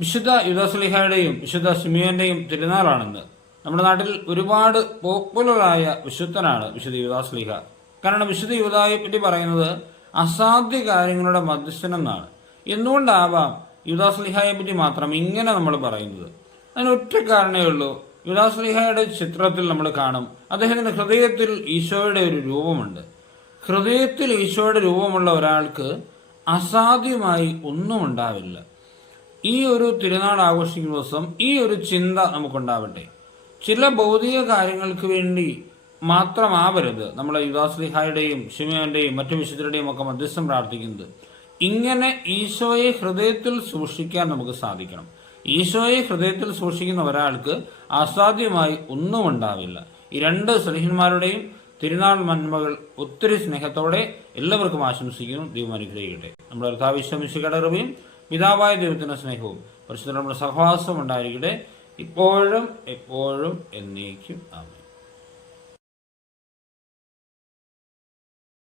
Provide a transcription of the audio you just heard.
വിശുദ്ധ യുദ്ധസ്ലിഹയുടെയും വിശുദ്ധ സിമിയോന്റെയും തിരുനാളാണെന്ന്. നമ്മുടെ നാട്ടിൽ ഒരുപാട് പോപ്പുലറായ വിശുദ്ധനാണ് വിശുദ്ധ യുദാസ്ലിഹ. കാരണം വിശുദ്ധ യുവതായെ പറ്റി പറയുന്നത് അസാധ്യ കാര്യങ്ങളുടെ മധ്യസ്ഥനെന്നാണ്. എന്തുകൊണ്ടാവാം യുദാസ്ലിഹയെ പറ്റി മാത്രം ഇങ്ങനെ നമ്മൾ പറയുന്നത്? അതിന് കാരണമേ ഉള്ളൂ. യുദാസ്ലിഹയുടെ ചിത്രത്തിൽ നമ്മൾ കാണും അദ്ദേഹത്തിന്റെ ഹൃദയത്തിൽ ഈശോയുടെ ഒരു രൂപമുണ്ട്. ഹൃദയത്തിൽ ഈശോയുടെ രൂപമുള്ള ഒരാൾക്ക് അസാധ്യമായി ഒന്നും ഉണ്ടാവില്ല. ഈ ഒരു തിരുനാൾ ആഘോഷിക്കുന്ന ദിവസം ഈ ഒരു ചിന്ത നമുക്കുണ്ടാവട്ടെ. ചില ഭൗതിക കാര്യങ്ങൾക്ക് വേണ്ടി മാത്രമാവരുത് നമ്മളെ യുദാസ്ലിഹായുടെയും ഷിമയോന്റെയും മറ്റു വിശുദ്ധരുടെയും ഒക്കെ മധ്യസ്ഥം പ്രാർത്ഥിക്കുന്നത്. ഇങ്ങനെ ഈശോയെ ഹൃദയത്തിൽ സൂക്ഷിക്കാൻ നമുക്ക് സാധിക്കണം. ഈശോയെ ഹൃദയത്തിൽ സൂക്ഷിക്കുന്ന ഒരാൾക്ക് അസാധ്യമായി ഒന്നും ഉണ്ടാവില്ല ഈ രണ്ട് സ്നേഹന്മാരുടെയും തിരുനാൾ നന്മകൾ ഒത്തിരി സ്നേഹത്തോടെ എല്ലാവർക്കും ആശംസിക്കുന്നു. ദൈവം അനുഗ്രഹിക്കട്ടെ. നമ്മുടെ കർത്താവിശ്വമിശിയുടെ കൃപയും പിതാവായ ദൈവത്തിന്റെ സ്നേഹവും പരിശുദ്ധ നമ്മുടെ സഹവാസവും ഉണ്ടായിരിക്കട്ടെ. ഇപ്പോഴും എപ്പോഴും എന്നേക്കും. ആമേൻ.